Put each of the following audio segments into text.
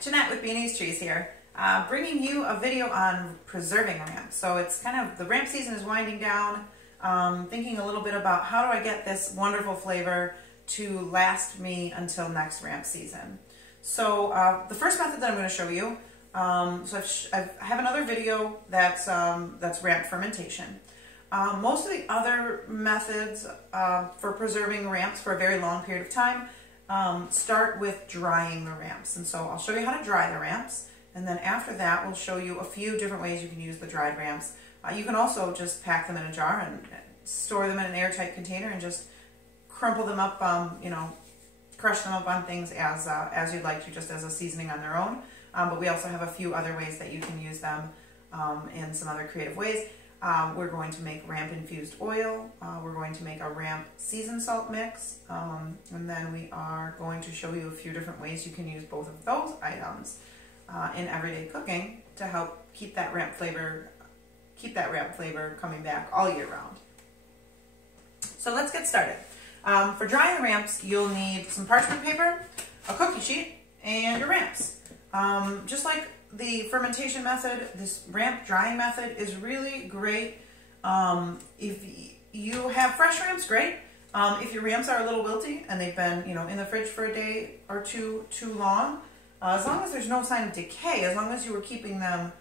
Jeanette with Beanie's Trees here, bringing you a video on preserving ramps. So it's kind of, the ramp season is winding down, thinking a little bit about how do I get this wonderful flavor to last me until next ramp season. So the first method that I'm going to show you, I have another video that's ramp fermentation. Most of the other methods for preserving ramps for a very long period of time start with drying the ramps. And so I'll show you how to dry the ramps, and then after that we'll show you a few different ways you can use the dried ramps. You can also just pack them in a jar and store them in an airtight container and just crumple them up, you know, crush them up on things as you'd like to, just as a seasoning on their own. But we also have a few other ways that you can use them in some other creative ways. We're going to make ramp infused oil, we're going to make a ramp seasoned salt mix, and then we are going to show you a few different ways you can use both of those items in everyday cooking to help keep that ramp flavor coming back all year round. So let's get started. For drying the ramps, you'll need some parchment paper, a cookie sheet, and your ramps. Just like the fermentation method, this ramp drying method is really great. If you have fresh ramps, great. If your ramps are a little wilty and they've been, you know, in the fridge for a day or two too long, as long as there's no sign of decay, as long as you were keeping them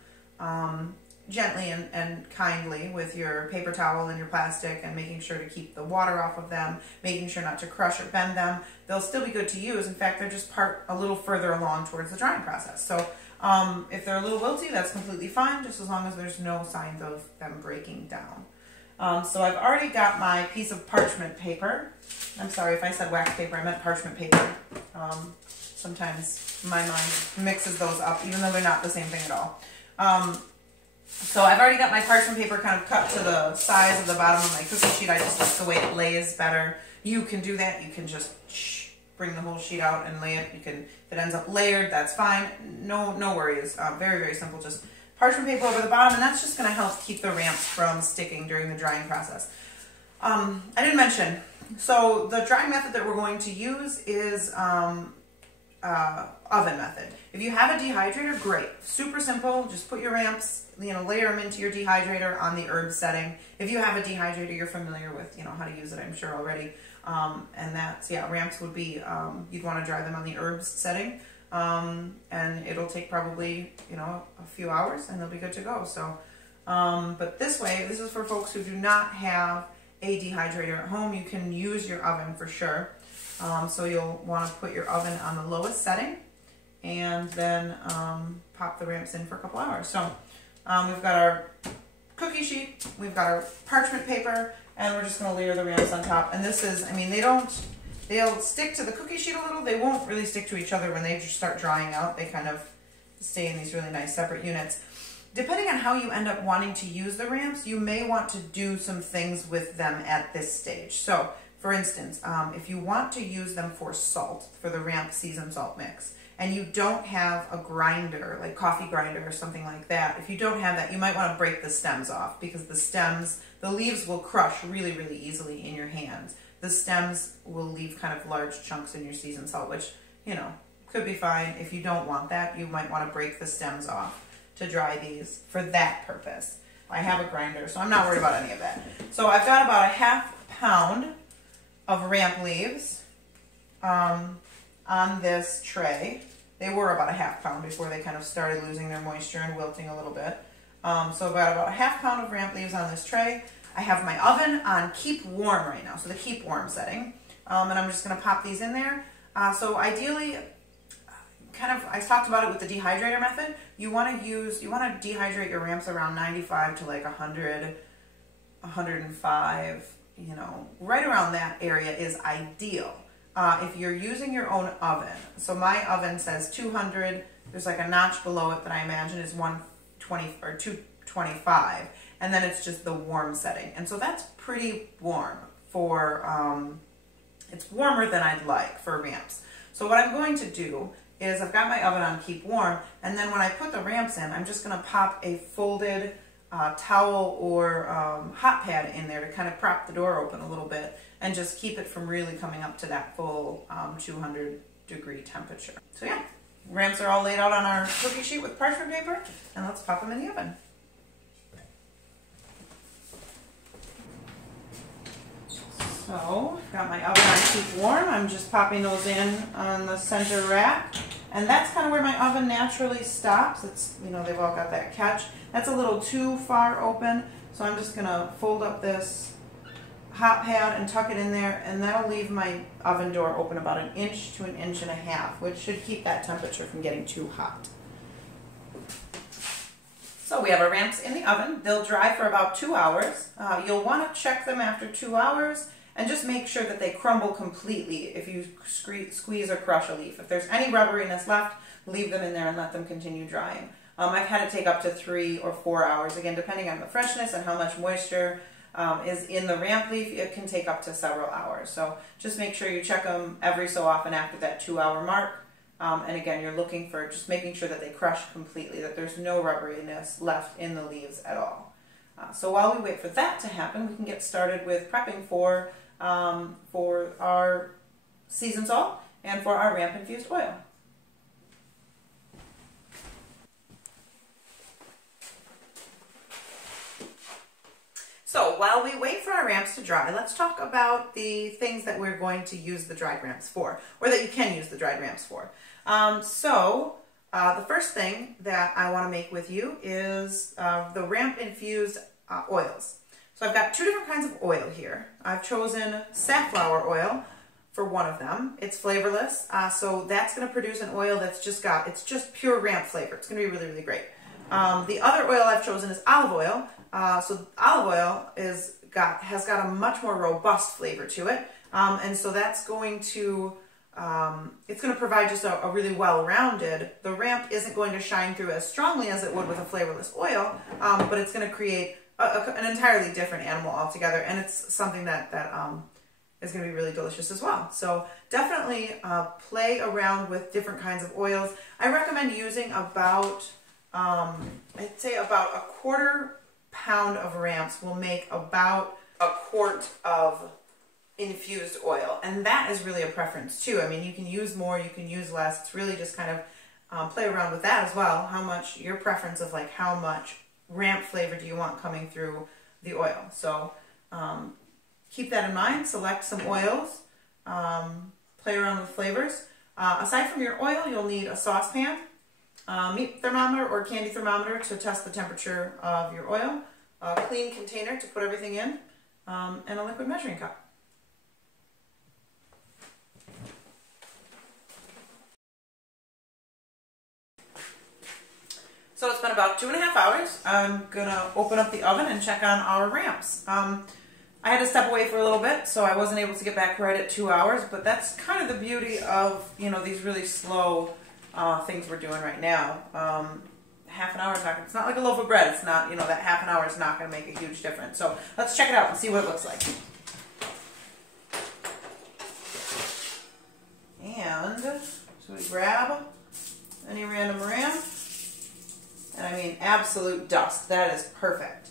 gently and kindly with your paper towel and your plastic and making sure to keep the water off of them, making sure not to crush or bend them, they'll still be good to use. In fact, they're just a little further along towards the drying process. So if they're a little wilty, that's completely fine, just as long as there's no signs of them breaking down. So I've already got my piece of parchment paper. I'm sorry if I said wax paper, I meant parchment paper. Sometimes my mind mixes those up, even though they're not the same thing at all. So I've already got my parchment paper kind of cut to the size of the bottom of my cookie sheet. I just like the way it lays better. You can do that. You can just bring the whole sheet out and lay it. You can, if it ends up layered, that's fine. No worries. Very, very simple. Just parchment paper over the bottom, and that's just going to help keep the ramps from sticking during the drying process. I didn't mention, so the drying method that we're going to use is oven method. If you have a dehydrator, great. Super simple. Just put your ramps, you know, layer them into your dehydrator on the herb setting. If you have a dehydrator, you're familiar with, you know, how to use it, I'm sure already. And that's, yeah, ramps would be, you'd want to dry them on the herbs setting. And it'll take probably, you know, a few hours and they'll be good to go. So, but this way, this is for folks who do not have a dehydrator at home. You can use your oven for sure. So you'll want to put your oven on the lowest setting and then pop the ramps in for a couple hours. So we've got our cookie sheet, we've got our parchment paper, and we're just going to layer the ramps on top. And this is, I mean, they'll stick to the cookie sheet a little. They won't really stick to each other when they just start drying out. They kind of stay in these really nice separate units. Depending on how you end up wanting to use the ramps, you may want to do some things with them at this stage. So for instance, if you want to use them for salt, for the ramp seasoned salt mix, and you don't have a grinder, like coffee grinder or something like that, if you don't have that, you might want to break the stems off, because the leaves will crush really, really easily in your hands. The stems will leave kind of large chunks in your seasoned salt, which, you know, could be fine. If you don't want that, you might want to break the stems off to dry these for that purpose. I have a grinder, so I'm not worried about any of that. So I've got about a ½ pound of ramp leaves on this tray. They were about a ½ pound before they kind of started losing their moisture and wilting a little bit. So I've got about a ½ pound of ramp leaves on this tray. I have my oven on keep warm right now, so the keep warm setting. And I'm just going to pop these in there. So ideally, I talked about it with the dehydrator method. You want to dehydrate your ramps around 95 to like 100, 105. You know, right around that area is ideal. If you're using your own oven, so my oven says 200, there's like a notch below it that I imagine is 120 or 225, and then it's just the warm setting. And so that's pretty warm for, it's warmer than I'd like for ramps. So what I'm going to do is I've got my oven on keep warm, and then when I put the ramps in, I'm just going to pop a folded towel or hot pad in there to kind of prop the door open a little bit and just keep it from really coming up to that full 200 degree temperature. So yeah, ramps are all laid out on our cookie sheet with parchment paper, and let's pop them in the oven. So, got my oven on keep warm. I'm just popping those in on the center rack. And that's kind of where my oven naturally stops. It's, you know, they've all got that catch. That's a little too far open, so I'm just gonna fold up this hot pad and tuck it in there, and that'll leave my oven door open about 1 inch to 1.5 inches, which should keep that temperature from getting too hot. So we have our ramps in the oven. They'll dry for about 2 hours. You'll want to check them after 2 hours and just make sure that they crumble completely if you squeeze or crush a leaf. If there's any rubberiness left, leave them in there and let them continue drying. I've had it take up to 3 or 4 hours. Again, depending on the freshness and how much moisture is in the ramp leaf, it can take up to several hours. So just make sure you check them every so often after that 2-hour mark. And again, you're looking for just making sure that they crush completely, that there's no rubberiness left in the leaves at all. So while we wait for that to happen, we can get started with prepping for our seasoned salt and for our ramp infused oil. So while we wait for our ramps to dry, let's talk about the things that we're going to use the dried ramps for, or that you can use the dried ramps for. The first thing that I want to make with you is the ramp infused oils. So I've got 2 different kinds of oil here. I've chosen safflower oil for one of them. It's flavorless, so that's going to produce an oil that's it's just pure ramp flavor. It's going to be really, really great. The other oil I've chosen is olive oil. So olive oil has got a much more robust flavor to it, and so that's going to it's going to provide just a really well-rounded. The ramp isn't going to shine through as strongly as it would with a flavorless oil, but it's going to create an entirely different animal altogether, and it's something that is going to be really delicious as well. So definitely play around with different kinds of oils. I recommend using about I'd say about a 1/4 pound of ramps will make about a quart of infused oil, and that is really a preference too. I mean, you can use more, you can use less. It's really just kind of play around with that as well. How much your preference of like how much ramp flavor do you want coming through the oil? So keep that in mind. Select some oils. Play around with flavors. Aside from your oil, you'll need a saucepan, meat thermometer or candy thermometer to test the temperature of your oil, a clean container to put everything in, and a liquid measuring cup. So it's been about 2.5 hours. I'm gonna open up the oven and check on our ramps. I had to step away for a little bit, so I wasn't able to get back right at 2 hours, but that's kind of the beauty of, you know, these really slow things we're doing right now. Half an hour is not, it's not like a loaf of bread. It's not, you know, that half an hour is not going to make a huge difference. So let's check it out and see what it looks like. And so we grab any random ramp, and I mean absolute dust. That is perfect.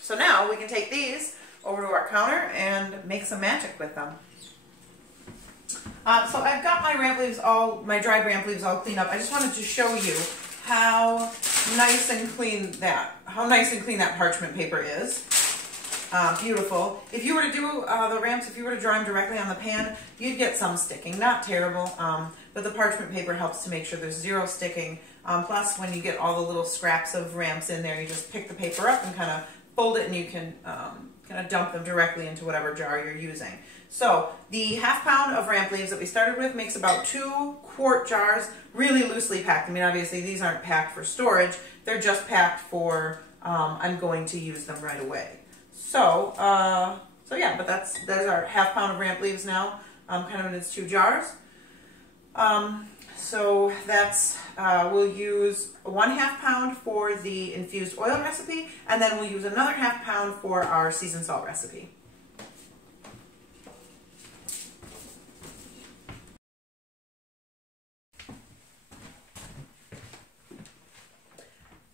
So now we can take these over to our counter and make some magic with them. So I've got my ramp leaves my dried ramp leaves all cleaned up. I just wanted to show you how nice and clean that parchment paper is. Beautiful. If you were to do the ramps, if you were to dry them directly on the pan, you'd get some sticking. Not terrible, but the parchment paper helps to make sure there's zero sticking. Plus, when you get all the little scraps of ramps in there, you just pick the paper up and kind of fold it, and you can kind of dump them directly into whatever jar you're using. So the ½ pound of ramp leaves that we started with makes about 2 quart jars, really loosely packed. I mean, obviously these aren't packed for storage. They're just packed for I'm going to use them right away. So yeah, but there's our ½ pound of ramp leaves now, kind of in its 2 jars. So that's, we'll use 1/2 pound for the infused oil recipe, and then we'll use another ½ pound for our seasoned salt recipe.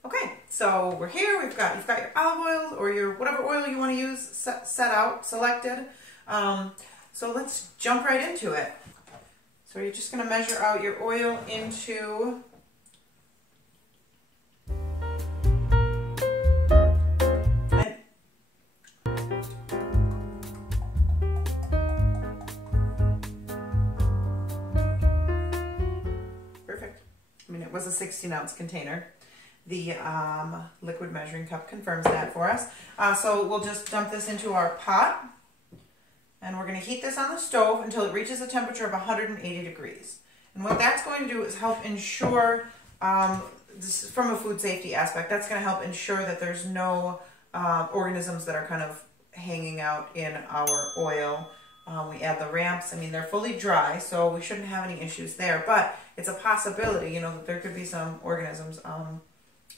Okay, so So we're here, you've got your olive oil or your whatever oil you want to use selected. So let's jump right into it. So you're just going to measure out your oil into perfect. I mean, it was a 16-ounce container. The liquid measuring cup confirms that for us. So we'll just dump this into our pot. And we're going to heat this on the stove until it reaches a temperature of 180 degrees. And what that's going to do is help ensure, this is from a food safety aspect, that's going to help ensure that there's no organisms that are kind of hanging out in our oil. We add the ramps. I mean, they're fully dry, so we shouldn't have any issues there. But it's a possibility, you know, that there could be some organisms on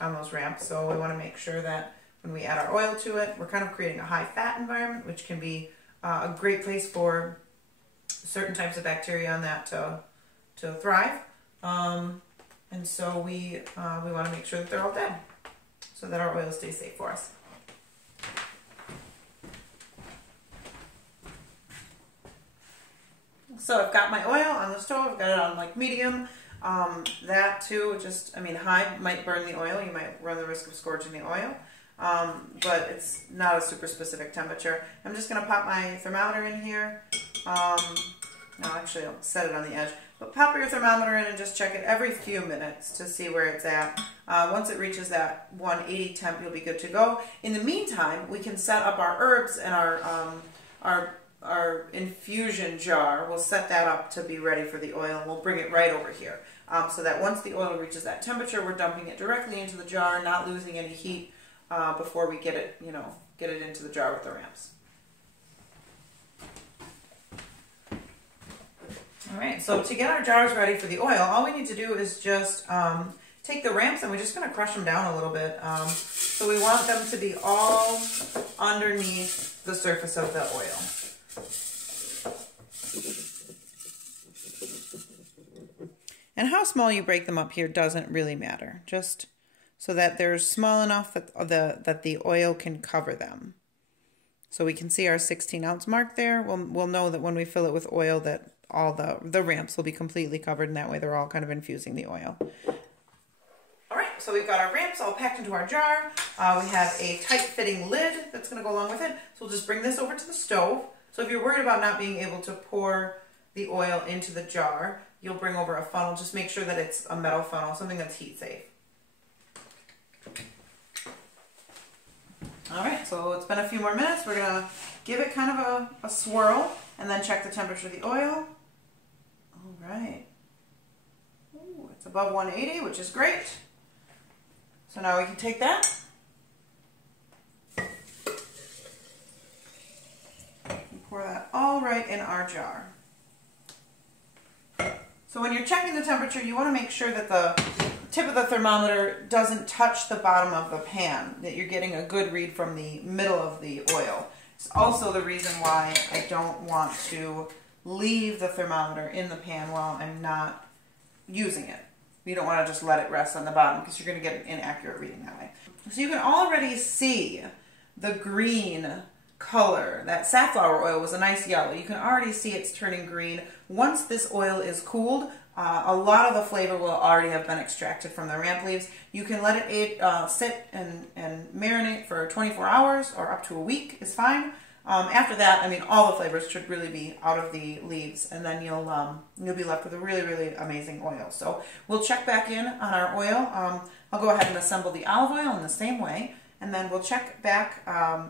those ramps. So we want to make sure that when we add our oil to it, we're kind of creating a high-fat environment, which can be a great place for certain types of bacteria on that to thrive. And so we want to make sure that they're all dead so that our oil stays safe for us. So I've got my oil on the stove, I've got it on like medium. That too, just, I mean, high might burn the oil, you might run the risk of scorching the oil. But it's not a super specific temperature. I'm just going to pop my thermometer in here. No, actually I'll set it on the edge. But pop your thermometer in and just check it every few minutes to see where it's at. Once it reaches that 180 temp, you'll be good to go. In the meantime, we can set up our herbs and our infusion jar. We'll set that up to be ready for the oil, and we'll bring it right over here. So that once the oil reaches that temperature, we're dumping it directly into the jar, not losing any heat before we get it, get it into the jar with the ramps. All right, so to get our jars ready for the oil, all we need to do is just take the ramps and we're just going to crush them down a little bit. So we want them to be all underneath the surface of the oil. And how small you break them up here doesn't really matter, just so that they're small enough that the oil can cover them. So we can see our 16-ounce mark there. We'll know that when we fill it with oil that all the ramps will be completely covered, and that way they're all kind of infusing the oil. All right, so we've got our ramps all packed into our jar. We have a tight-fitting lid that's going to go along with it. So we'll just bring this over to the stove. So if you're worried about not being able to pour the oil into the jar, you'll bring over a funnel. Just make sure that it's a metal funnel, something that's heat safe. All right, so it's been a few more minutes. We're going to give it kind of a swirl and then check the temperature of the oil. All right. Ooh, it's above 180, which is great. So now we can take that and pour that all right in our jar. So when you're checking the temperature, you want to make sure that the tip of the thermometer doesn't touch the bottom of the pan, that you're getting a good read from the middle of the oil. It's also the reason why I don't want to leave the thermometer in the pan while I'm not using it. You don't want to just let it rest on the bottom because you're going to get an inaccurate reading that way. So you can already see the green color. That safflower oil was a nice yellow. You can already see it's turning green. Once this oil is cooled, a lot of the flavor will already have been extracted from the ramp leaves. You can let it sit and marinate for 24 hours or up to a week is fine. After that, I mean, all the flavors should really be out of the leaves, and then you'll be left with a really, really amazing oil. So we'll check back in on our oil. I'll go ahead and assemble the olive oil in the same way, and then we'll check back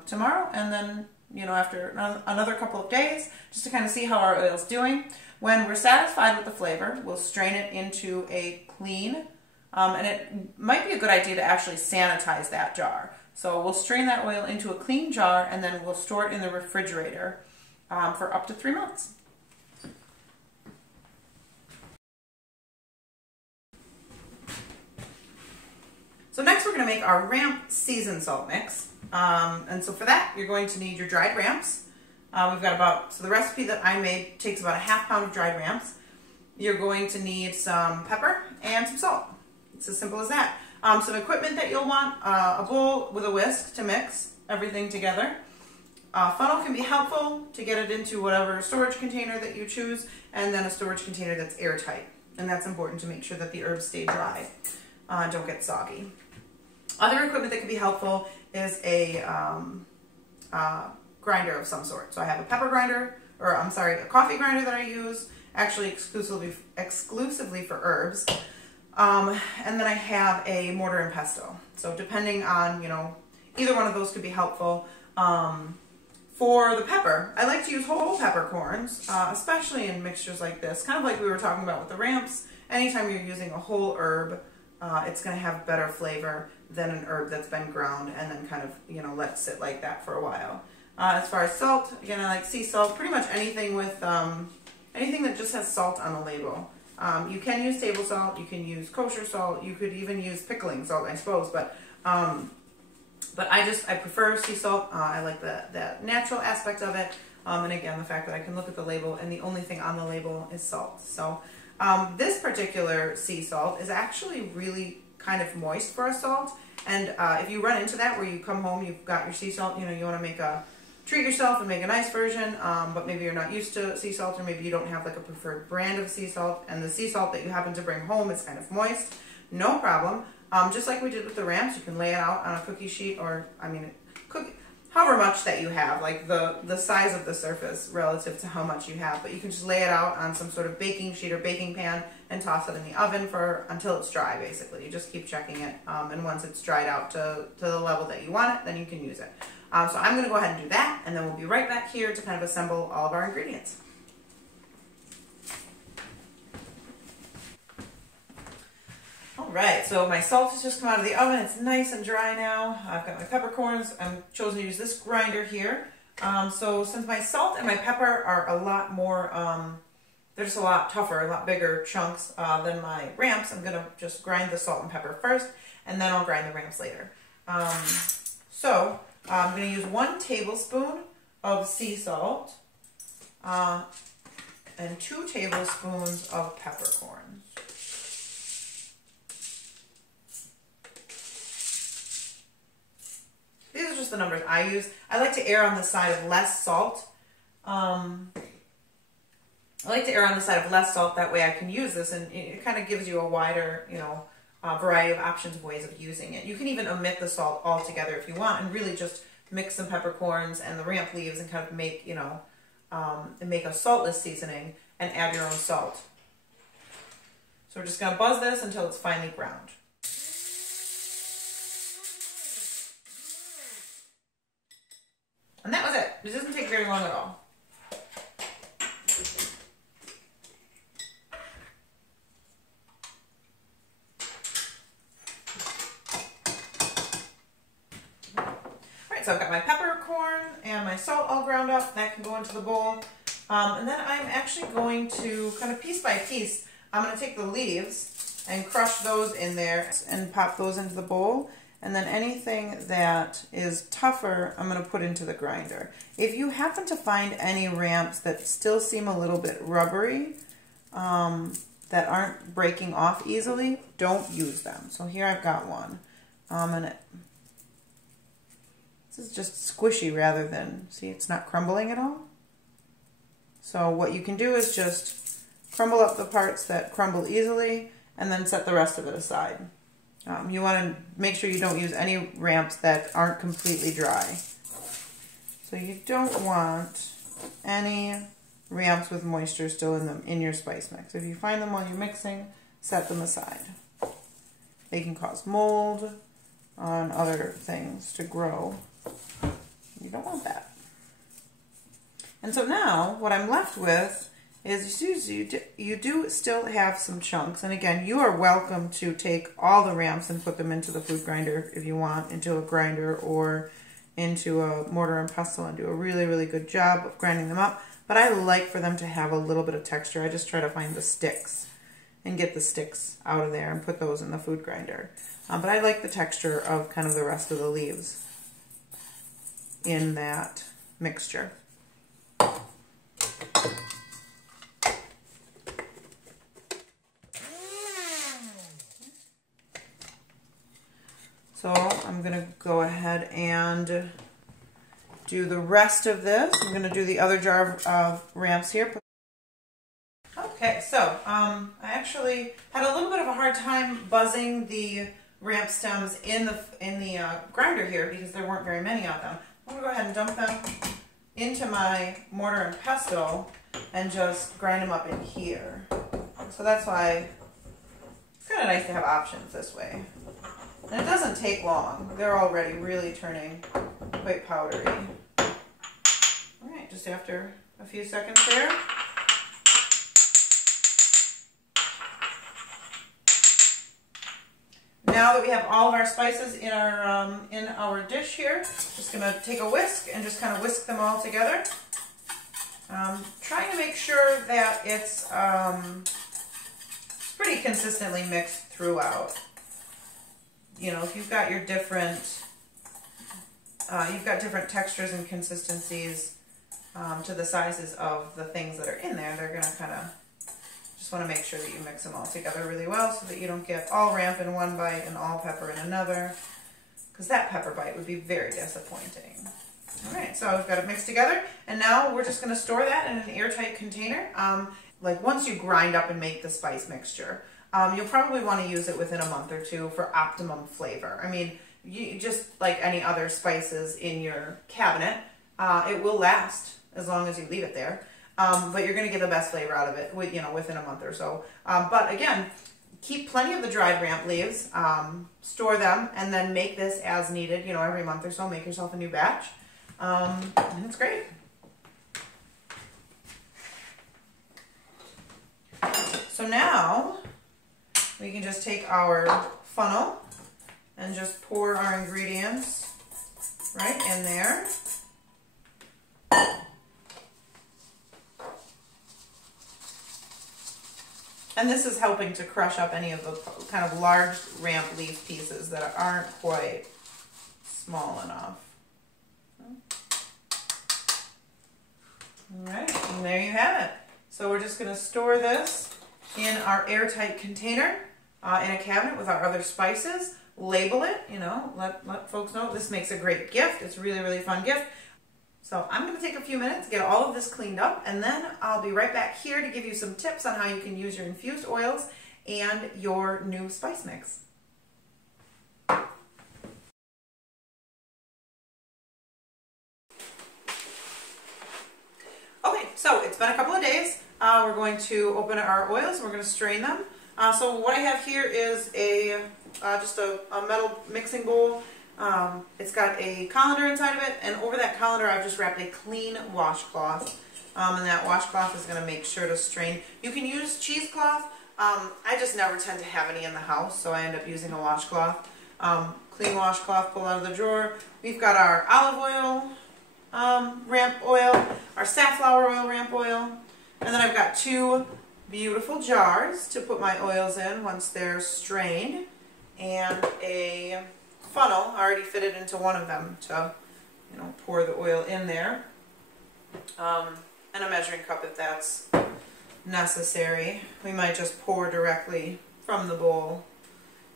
tomorrow, and then after another couple of days, just to kind of see how our oil's doing. When we're satisfied with the flavor, we'll strain it into a clean, and it might be a good idea to actually sanitize that jar. So we'll strain that oil into a clean jar, and then we'll store it in the refrigerator for up to 3 months. So next we're going to make our ramp seasoned salt mix. And so for that, you're going to need your dried ramps. We've got so the recipe that I made takes about a ½ pound of dried ramps. You're going to need some pepper and some salt. It's as simple as that. Some equipment that you'll want, a bowl with a whisk to mix everything together. Funnel can be helpful to get it into whatever storage container that you choose, and then a storage container that's airtight. And that's important to make sure that the herbs stay dry, don't get soggy. Other equipment that can be helpful is a grinder of some sort. So I have a pepper grinder, or I'm sorry, a coffee grinder that I use, actually exclusively for herbs. And then I have a mortar and pestle. So depending on, you know, either one of those could be helpful. For the pepper, I like to use whole peppercorns, especially in mixtures like this. Kind of like we were talking about with the ramps. Anytime you're using a whole herb, it's going to have better flavor than an herb that's been ground and then kind of, you know, let it sit like that for a while. As far as salt, again, I like sea salt. Pretty much anything with anything that just has salt on the label. You can use table salt. You can use kosher salt. You could even use pickling salt, I suppose. But I prefer sea salt. I like the natural aspect of it. And again, the fact that I can look at the label and the only thing on the label is salt. So this particular sea salt is actually really kind of moist for a salt. And if you run into that where you come home, you've got your sea salt, you know, you want to treat yourself and make a nice version, but maybe you're not used to sea salt, or maybe you don't have like a preferred brand of sea salt, and the sea salt that you happen to bring home is kind of moist, no problem. Just like we did with the ramps, you can lay it out on a cookie sheet, or, I mean, however much that you have, like the size of the surface relative to how much you have, but you can just lay it out on some sort of baking sheet or baking pan and toss it in the oven until it's dry, basically. You just keep checking it, and once it's dried out to the level that you want it, then you can use it. So I'm going to go ahead and do that, and then we'll be right back here to kind of assemble all of our ingredients. Alright, so my salt has just come out of the oven. It's nice and dry now. I've got my peppercorns. I've chosen to use this grinder here. So since my salt and my pepper are a lot more, they're just a lot tougher, a lot bigger chunks than my ramps, I'm going to just grind the salt and pepper first, and then I'll grind the ramps later. So I'm going to use 1 tablespoon of sea salt and 2 tablespoons of peppercorns. These are just the numbers I use. I like to err on the side of less salt. I like to err on the side of less salt. That way I can use this, and it kind of gives you a wider, you know, variety of options of ways of using it. You can even omit the salt altogether if you want, and really just mix some peppercorns and the ramp leaves and kind of make, you know, make a saltless seasoning and add your own salt. So we're just going to buzz this until it's finely ground. And that was it. It doesn't take very long at all. Alright, so I've got my peppercorn and my salt all ground up. That can go into the bowl. And then I'm actually going to, kind of piece by piece, I'm going to take the leaves and crush those in there and pop those into the bowl. And then anything that is tougher, I'm going to put into the grinder. If you happen to find any ramps that still seem a little bit rubbery, that aren't breaking off easily, don't use them. So here I've got one. And this is just squishy rather than, see, it's not crumbling at all. So what you can do is just crumble up the parts that crumble easily and then set the rest of it aside. You want to make sure you don't use any ramps that aren't completely dry. So you don't want any ramps with moisture still in them in your spice mix. If you find them while you're mixing, set them aside. They can cause mold on other things to grow. You don't want that. And so now what I'm left with is you do still have some chunks. And again, you are welcome to take all the ramps and put them into the food grinder if you want, into a grinder or into a mortar and pestle, and do a really, really good job of grinding them up. But I like for them to have a little bit of texture. I just try to find the sticks and get the sticks out of there and put those in the food grinder. But I like the texture of kind of the rest of the leaves in that mixture. So I'm going to go ahead and do the rest of this. I'm going to do the other jar of ramps here. Okay, so I actually had a little bit of a hard time buzzing the ramp stems in the grinder here because there weren't very many of them. I'm going to go ahead and dump them into my mortar and pestle and just grind them up in here. So that's why it's kind of nice to have options this way. And it doesn't take long. They're already really turning quite powdery. All right, just after a few seconds there. Now that we have all of our spices in our dish here, just going to take a whisk and just kind of whisk them all together. Trying to make sure that it's pretty consistently mixed throughout. You know, if you've got your different textures and consistencies to the sizes of the things that are in there, they're going to kind of just want to make sure that you mix them all together really well so that you don't get all ramp in one bite and all pepper in another, because that pepper bite would be very disappointing. All right, so I've got it mixed together, and now we're just going to store that in an airtight container. Like once you grind up and make the spice mixture, you'll probably want to use it within a month or two for optimum flavor. I mean, you just like any other spices in your cabinet, it will last as long as you leave it there. But you're going to get the best flavor out of it, within a month or so. But again, keep plenty of the dried ramp leaves, store them, and then make this as needed. Every month or so, make yourself a new batch, and it's great. So now we can just take our funnel and just pour our ingredients right in there. And this is helping to crush up any of the kind of large ramp leaf pieces that aren't quite small enough. All right, and there you have it. So we're just going to store this in our airtight container in a cabinet with our other spices. Label it, let folks know this makes a great gift. It's a really, really fun gift. So I'm going to take a few minutes, get all of this cleaned up, and then I'll be right back here to give you some tips on how you can use your infused oils and your new spice mix. Okay, so it's been a couple of days. We're going to open our oils and we're going to strain them. So what I have here is just a metal mixing bowl. It's got a colander inside of it, and over that colander I've just wrapped a clean washcloth, and that washcloth is going to make sure to strain. You can use cheesecloth. I just never tend to have any in the house, so I end up using a washcloth. Clean washcloth, pull out of the drawer. We've got our olive oil ramp oil, our safflower oil ramp oil, and then I've got two beautiful jars to put my oils in once they're strained, and a funnel already fitted into one of them to pour the oil in there, and a measuring cup if that's necessary. We might just pour directly from the bowl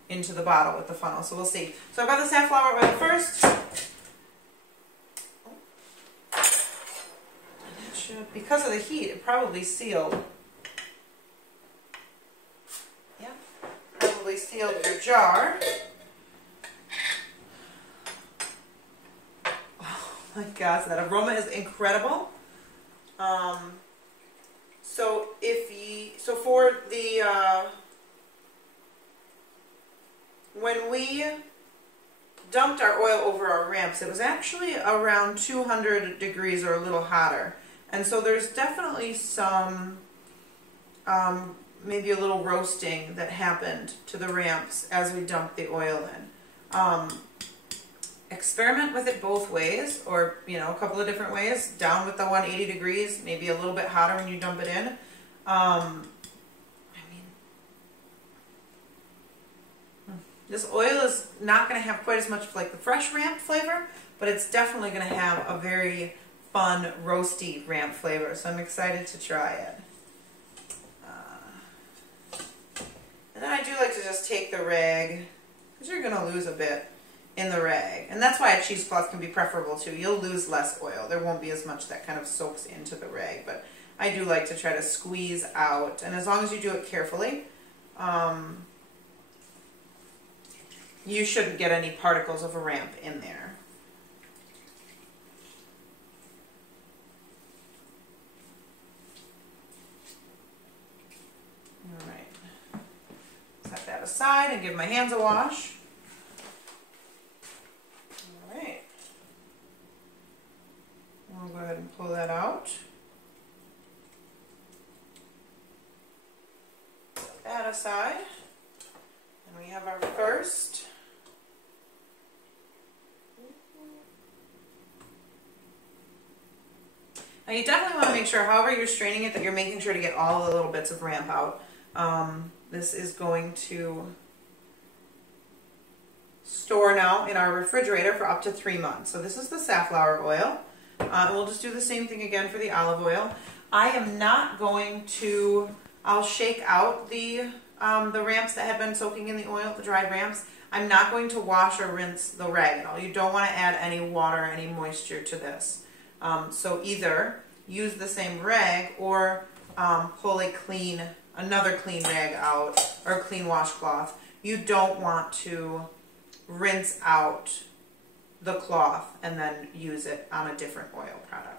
into the bottle with the funnel, so we'll see. So I've got the safflower oil first. And it should, because of the heat, it probably sealed. Yeah, probably sealed your jar. Oh my gosh, that aroma is incredible. So for the when we dumped our oil over our ramps, it was actually around 200 degrees or a little hotter, and so there's definitely some maybe a little roasting that happened to the ramps as we dumped the oil in. Experiment with it both ways, or a couple of different ways. Down with the 180 degrees, maybe a little bit hotter when you dump it in. This oil is not going to have quite as much like the fresh ramp flavor, but it's definitely going to have a very fun roasty ramp flavor, so I'm excited to try it. And then I do like to just take the rag, because you're going to lose a bit in the rag. And that's why a cheesecloth can be preferable too. You'll lose less oil. There won't be as much that kind of soaks into the rag, but I do like to try to squeeze out, and as long as you do it carefully, you shouldn't get any particles of a ramp in there. All right. Set that aside and give my hands a wash. All right. I'll go ahead and pull that out. Put that aside. And we have our first. Now you definitely want to make sure, however you're straining it, that you're making sure to get all the little bits of ramp out. This is going to store now in our refrigerator for up to 3 months. So this is the safflower oil. And we'll just do the same thing again for the olive oil. I am not going to, I'll shake out the ramps that have been soaking in the oil, the dried ramps. I'm not going to wash or rinse the rag at all. You don't want to add any water, any moisture to this. So either use the same rag or pull another clean rag out, or a clean washcloth. You don't want to rinse out the cloth and then use it on a different oil product.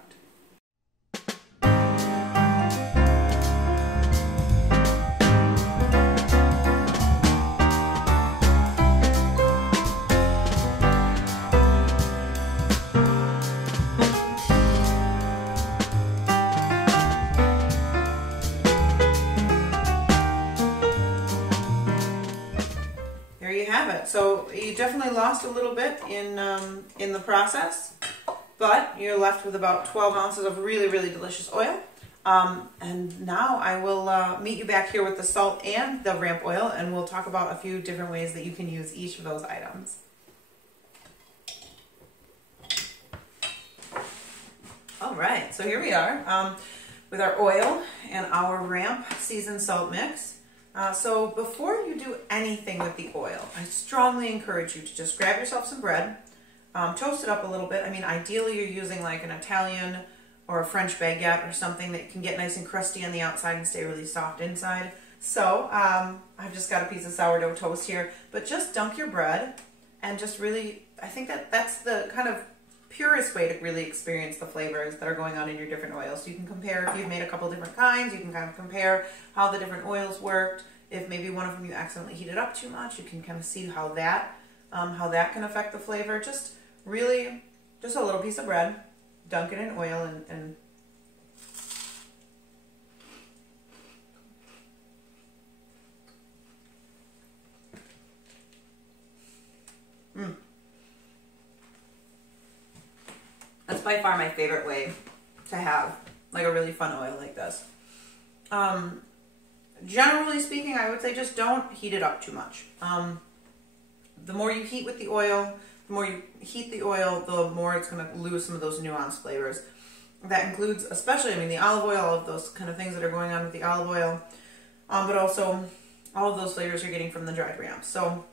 There you have it. So you definitely lost a little bit in the process, but you're left with about 12 ounces of really, really delicious oil. And now I will meet you back here with the salt and the ramp oil, and we'll talk about a few different ways that you can use each of those items. All right, so here we are with our oil and our ramp seasoned salt mix. So before you do anything with the oil, I strongly encourage you to just grab yourself some bread, toast it up a little bit. I mean, ideally you're using like an Italian or a French baguette or something that can get nice and crusty on the outside and stay really soft inside. So I've just got a piece of sourdough toast here, but just dunk your bread and just really, I think that's the kind of purest way to really experience the flavors that are going on in your different oils. So you can compare, if you've made a couple different kinds, you can kind of compare how the different oils worked. If maybe one of them you accidentally heated up too much, you can kind of see how that can affect the flavor. Just really, just a little piece of bread, dunk it in oil and That's by far my favorite way to have like a really fun oil like this. Generally speaking, I would say just don't heat it up too much. The more you heat with the oil, the more you heat the oil, the more it's going to lose some of those nuanced flavors. That includes, especially, I mean, the olive oil, all of those kind of things that are going on with the olive oil, but also all of those flavors you're getting from the dried ramps. So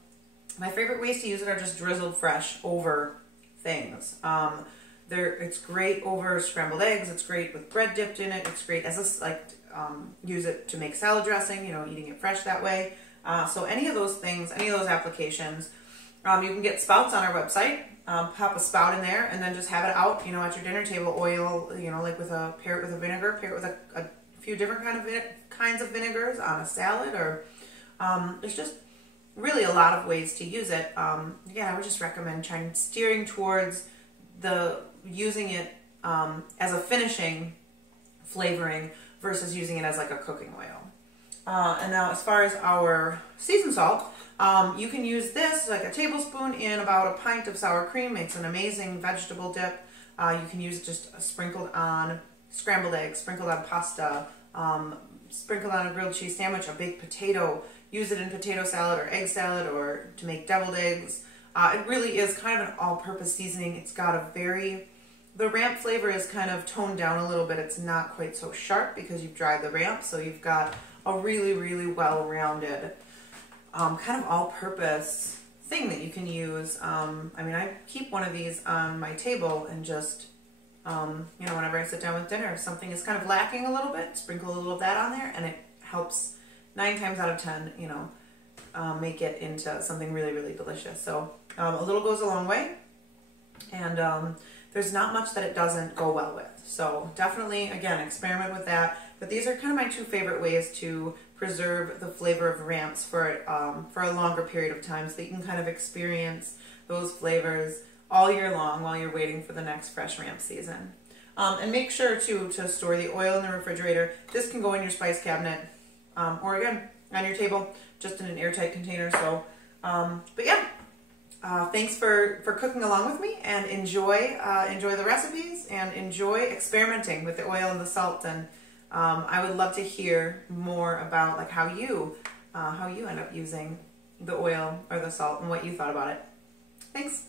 my favorite ways to use it are just drizzled fresh over things. It's great over scrambled eggs. It's great with bread dipped in it. It's great as use it to make salad dressing, you know, eating it fresh that way. So any of those things, any of those applications, you can get spouts on our website. Pop a spout in there and then just have it out, you know, at your dinner table. Oil, you know, like pair it with a vinegar, pair it with a few different kinds of vinegars on a salad, or there's just really a lot of ways to use it. Again, I would just recommend steering towards using it as a finishing flavoring versus using it as like a cooking oil. And now as far as our seasoned salt, you can use this like a tablespoon in about a pint of sour cream. Makes an amazing vegetable dip. You can use it just sprinkled on scrambled eggs, sprinkled on pasta, sprinkled on a grilled cheese sandwich, a baked potato. Use it in potato salad or egg salad or to make deviled eggs. It really is kind of an all-purpose seasoning. It's got the ramp flavor is kind of toned down a little bit. It's not quite so sharp because you've dried the ramp, so you've got a really, really well-rounded, kind of all-purpose thing that you can use. I mean, I keep one of these on my table and just, you know, whenever I sit down with dinner, if something is kind of lacking a little bit, sprinkle a little of that on there, and it helps 9 times out of 10, you know, make it into something really, really delicious. So a little goes a long way, and there's not much that it doesn't go well with. So definitely, again, experiment with that. But these are kind of my 2 favorite ways to preserve the flavor of ramps for a longer period of time, so that you can kind of experience those flavors all year long while you're waiting for the next fresh ramp season. And make sure too to store the oil in the refrigerator. This can go in your spice cabinet, or again, on your table, just in an airtight container. So, but yeah, thanks for cooking along with me, and enjoy the recipes, and enjoy experimenting with the oil and the salt. And I would love to hear more about like how you end up using the oil or the salt and what you thought about it. Thanks.